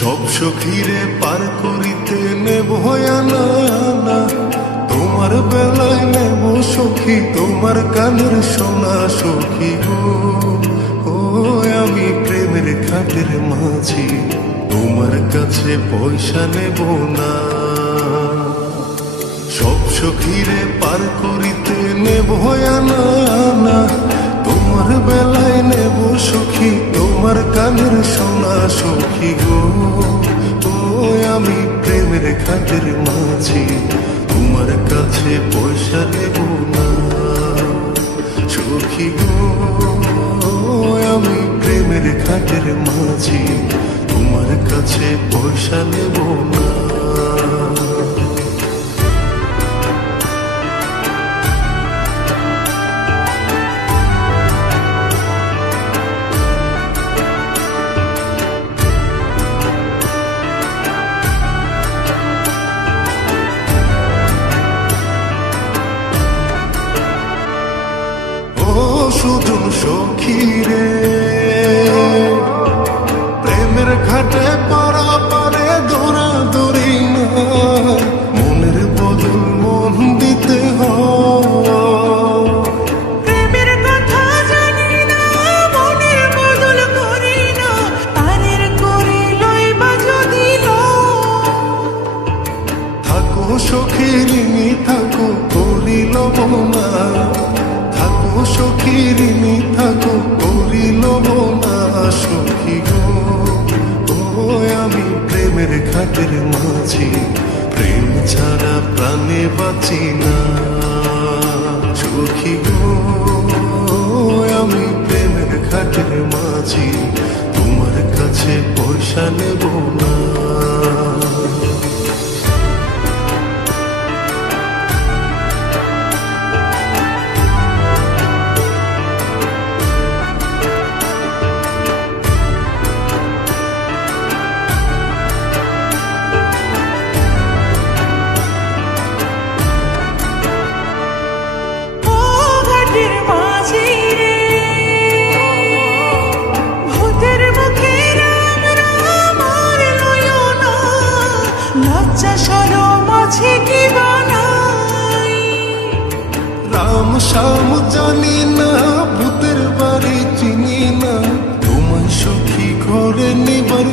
সব সখীরে পার করিতে নেব আনা আনা, তোমার বেলায় নেব সখী তোমার কানের সোনা সখী গো। ও আমি প্রেমের খাটের মাঝি, তোমার কাছে পয়সা নেব না। সব সখীরে পার করিতে নেব আনা আনা, তোমার বেলায় নেব সখী তোমার কানের সোনা সখী গো। ও আমি প্রেমের খাটের মাঝি, তোমার কাছে পয়সা নেব না সখী গো। আমি প্রেমের খাটের মাঝি, তোমার কাছে পয়সা নেব না। শুধু সখী রে প্রেমের ঘাটে পারা পারে দৌড়া দৌড়ি না, মনের বদল মন দিতে প্রেমের কথা জানি না, মনের বদল করি না, পারের করে লইবা যদি থাকো সখী ঋণী থাকো করিল না, থাকো সখী ঋণী থাকো করিল না সখী গো। ও আমি প্রেমের খাটের মাঝি, প্রেম ছাড়া প্রাণে বাঁচি না সখী গো। আমি প্রেমের খাটের মাঝি, তোমার কাছে পয়সা নেব না। রাম শ্যাম জানি না, ভূতের বাড়ি চিনি না, তোমায় সখী ঘরে নিবার